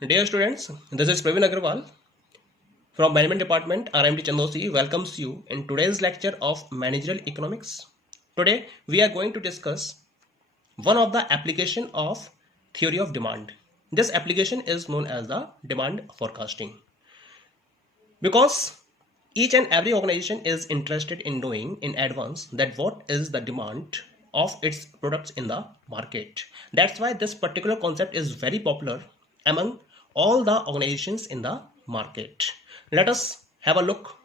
Dear students, this is Praveen Agarwal from Management Department RMT Chandosi welcomes you in today's lecture of Managerial Economics. Today we are going to discuss one of the application of theory of demand. This application is known as the demand forecasting because each and every organization is interested in knowing in advance that what is the demand of its products in the market. That's why this particular concept is very popular among all the organizations in the market. Let us have a look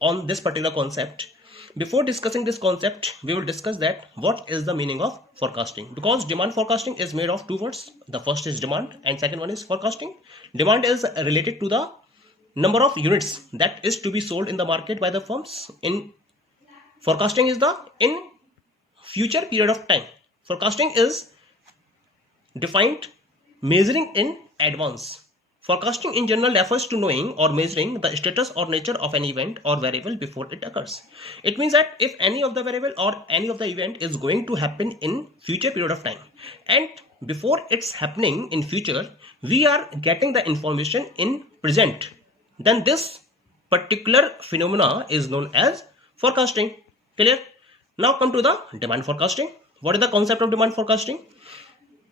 on this particular concept. Before discussing this concept, we will discuss that what is the meaning of forecasting, because demand forecasting is made of two words. The first is demand and second one is forecasting. Demand is related to the number of units that is to be sold in the market by the firms. In forecasting is the in future period of time. Forecasting is defined measuring in advance. Forecasting in general refers to knowing or measuring the status or nature of an event or variable before it occurs. It means that if any of the variable or any of the event is going to happen in future period of time, and before it's happening in future, we are getting the information in present, then this particular phenomena is known as forecasting. Clear? Now come to the demand forecasting. What is the concept of demand forecasting?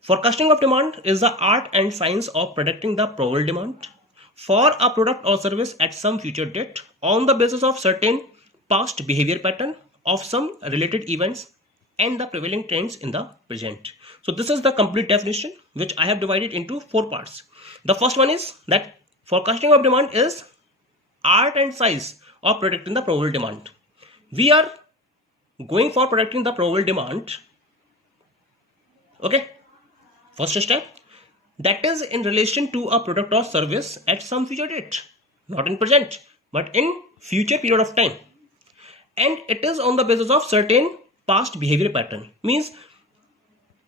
Forecasting of demand is the art and science of predicting the probable demand for a product or service at some future date on the basis of certain past behavior pattern of some related events and the prevailing trends in the present. So this is the complete definition, which I have divided into four parts. The first one is that forecasting of demand is art and science of predicting the probable demand. We are going for predicting the probable demand. Okay. First step, that is in relation to a product or service at some future date, not in present, but in future period of time. And it is on the basis of certain past behavior pattern. Means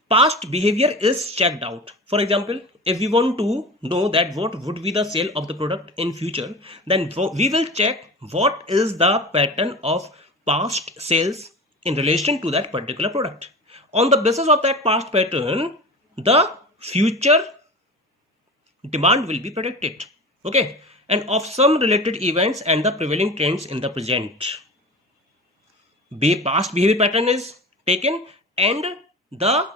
past behavior is checked out. For example, if we want to know that what would be the sale of the product in future, then we will check what is the pattern of past sales in relation to that particular product. On the basis of that past pattern, the future demand will be predicted. Okay, and of some related events and the prevailing trends in the present. Past behavior pattern is taken and the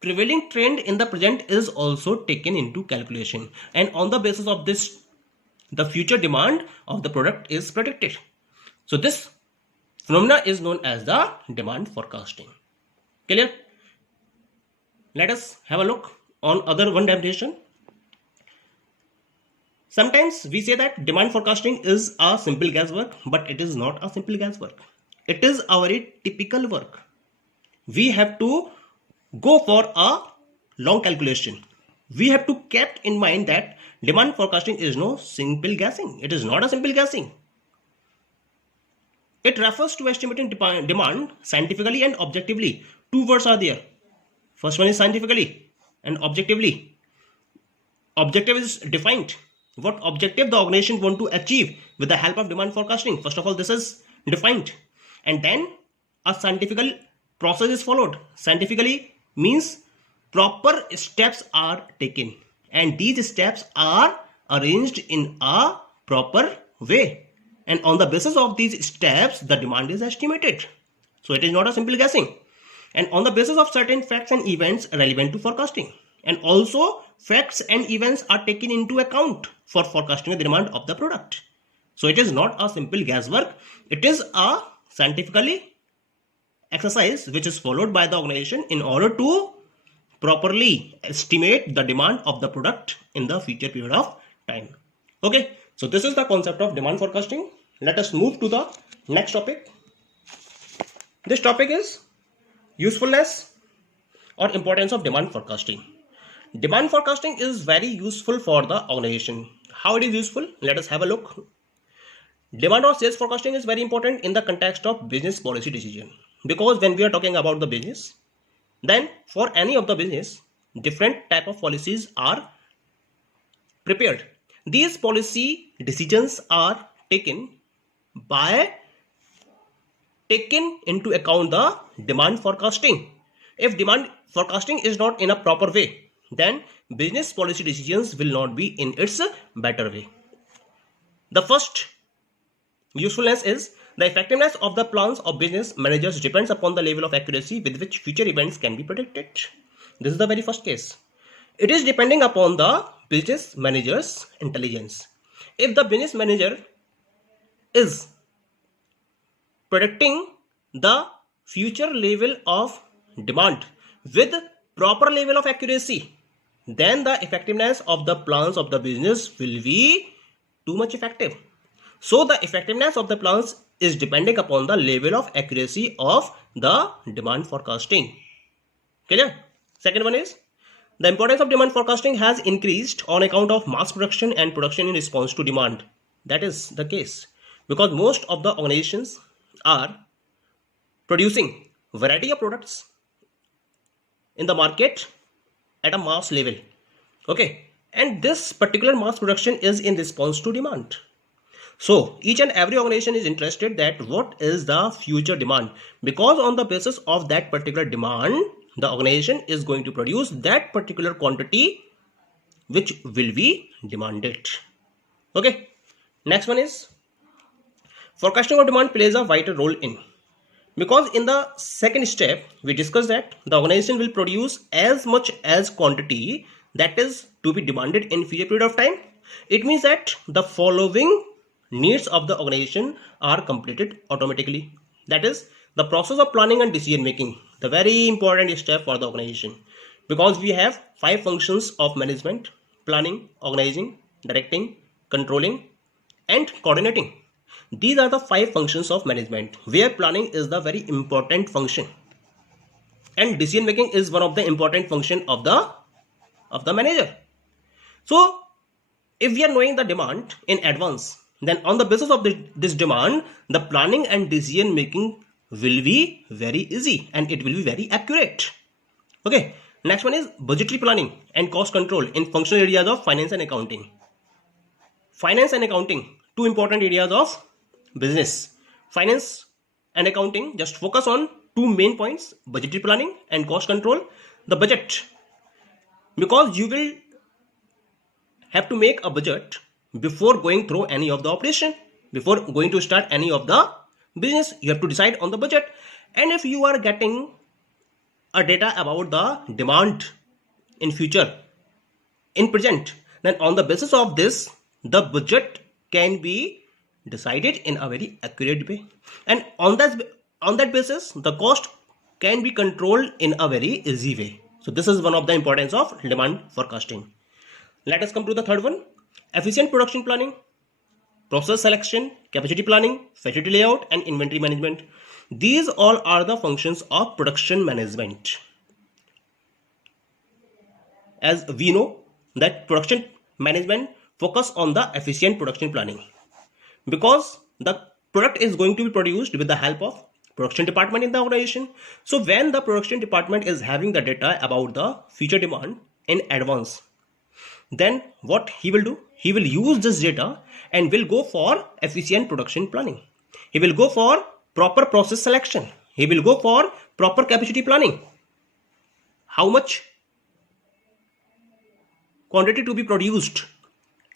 prevailing trend in the present is also taken into calculation, and on the basis of this the future demand of the product is predicted. So this phenomena is known as the demand forecasting. Clear? Let us have a look on other one definition. Sometimes we say that demand forecasting is a simple guesswork, but it is not a simple guesswork. It is a very typical work. We have to go for a long calculation. We have to keep in mind that demand forecasting is no simple guessing. It is not a simple guessing. It refers to estimating demand scientifically and objectively. Two words are there. First one is scientifically and objectively. Objective is defined. What objective the organization want to achieve with the help of demand forecasting. First of all, this is defined. And then a scientific process is followed. Scientifically means proper steps are taken. And these steps are arranged in a proper way. And on the basis of these steps, the demand is estimated. So it is not a simple guessing. And on the basis of certain facts and events relevant to forecasting. And also facts and events are taken into account for forecasting the demand of the product. So it is not a simple guesswork. It is a scientifically exercise which is followed by the organization in order to properly estimate the demand of the product in the future period of time. Okay, so this is the concept of demand forecasting. Let us move to the next topic. This topic is usefulness or importance of demand forecasting. Demand forecasting is very useful for the organization. How it is useful? Let us have a look. Demand or sales forecasting is very important in the context of business policy decision, because when we are talking about the business, then for any of the business, different type of policies are prepared. These policy decisions are taken by taken into account the demand forecasting. If demand forecasting is not in a proper way, then business policy decisions will not be in its better way. The first usefulness is the effectiveness of the plans of business managers depends upon the level of accuracy with which future events can be predicted. This is the very first case. It is depending upon the business manager's intelligence. If the business manager is predicting the future level of demand with proper level of accuracy, then the effectiveness of the plans of the business will be too much effective. So the effectiveness of the plans is depending upon the level of accuracy of the demand forecasting. Clear? Second one is the importance of demand forecasting has increased on account of mass production and production in response to demand. That is the case because most of the organizations are producing variety of products in the market at a mass level. Okay, and this particular mass production is in response to demand. So each and every organization is interested that what is the future demand, because on the basis of that particular demand the organization is going to produce that particular quantity which will be demanded. Okay, next one is forecasting of demand plays a vital role in, because in the second step we discussed that the organization will produce as much as quantity that is to be demanded in future period of time. It means that the following needs of the organization are completed automatically. That is the process of planning and decision making, the very important step for the organization, because we have 5 functions of management: planning, organizing, directing, controlling and coordinating. These are the 5 functions of management, where planning is the very important function and decision making is one of the important function of the manager. So if we are knowing the demand in advance, then on the basis of this demand the planning and decision making will be very easy and it will be very accurate. Okay, next one is budgetary planning and cost control in functional areas of finance and accounting. Finance and accounting, 2 important areas of business. Finance and accounting just focus on 2 main points: budgetary planning and cost control. The budget, because you will have to make a budget before going through any of the operation, before going to start any of the business, you have to decide on the budget. And if you are getting a data about the demand in future, in present, then on the basis of this the budget can be decided in a very accurate way, and on that basis the cost can be controlled in a very easy way. So this is one of the importance of demand forecasting. Let us come to the third one: efficient production planning, process selection, capacity planning, facility layout and inventory management. These all are the functions of production management. As we know that production management focus on the efficient production planning, because the product is going to be produced with the help of production department in the organization. So when the production department is having the data about the future demand in advance, then what he will do, he will use this data and will go for efficient production planning. He will go for proper process selection. He will go for proper capacity planning. How much quantity to be produced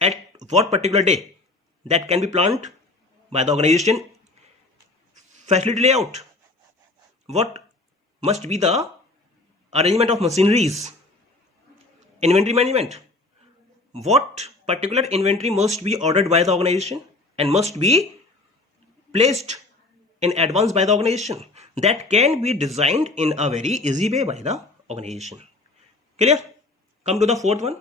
at what particular day, that can be planned by the organization. Facility layout, what must be the arrangement of machineries. Inventory management, what particular inventory must be ordered by the organization and must be placed in advance by the organization, that can be designed in a very easy way by the organization. Clear? Come to the fourth one: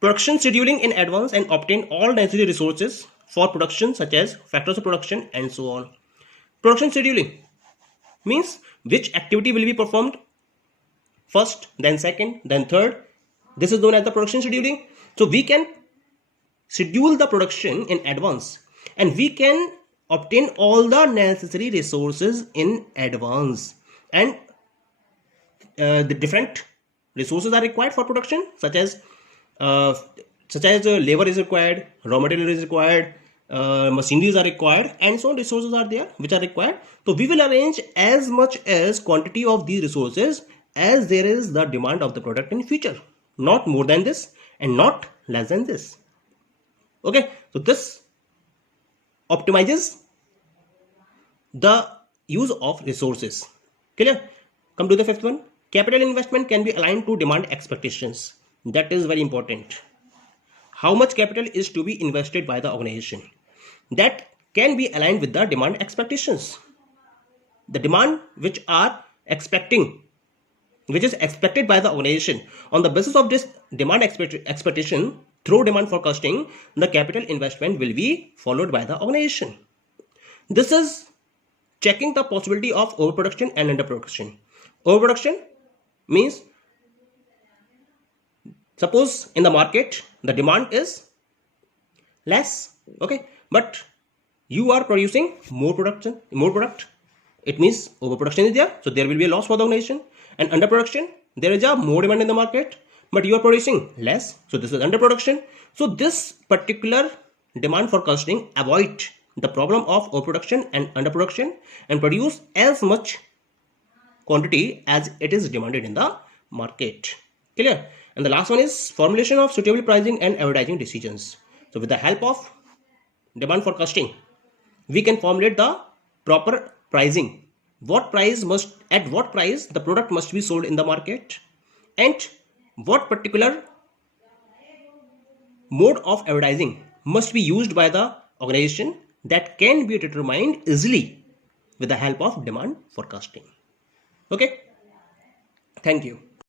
production scheduling in advance and obtain all necessary resources for production such as factors of production and so on. Production scheduling means which activity will be performed first, then second, then third. This is known as the production scheduling. So we can schedule the production in advance and we can obtain all the necessary resources in advance, and the different resources are required for production, such as labor is required, raw material is required, machineries are required, and so on. Resources are there which are required. So we will arrange as much as quantity of these resources as there is the demand of the product in future. not more than this and not less than this. Okay, so this optimizes the use of resources. Clear? Come to the fifth one. Capital investment can be aligned to demand expectations. That is very important. How much capital is to be invested by the organization? That can be aligned with the demand expectations. The demand which is expected by the organization. On the basis of this demand expectation, through demand forecasting, the capital investment will be followed by the organization. This is checking the possibility of overproduction and underproduction. Overproduction means, suppose in the market the demand is less, okay, but you are producing more product, it means overproduction is there, so there will be a loss for the organization. And underproduction, there is a more demand in the market, but you are producing less, so this is underproduction. So this particular demand forecasting avoid the problem of overproduction and underproduction and produce as much quantity as it is demanded in the market. Clear? And the last one is formulation of suitable pricing and advertising decisions. So with the help of demand forecasting, we can formulate the proper pricing. At what price the product must be sold in the market, and what particular mode of advertising must be used by the organization, that can be determined easily with the help of demand forecasting. Okay, thank you.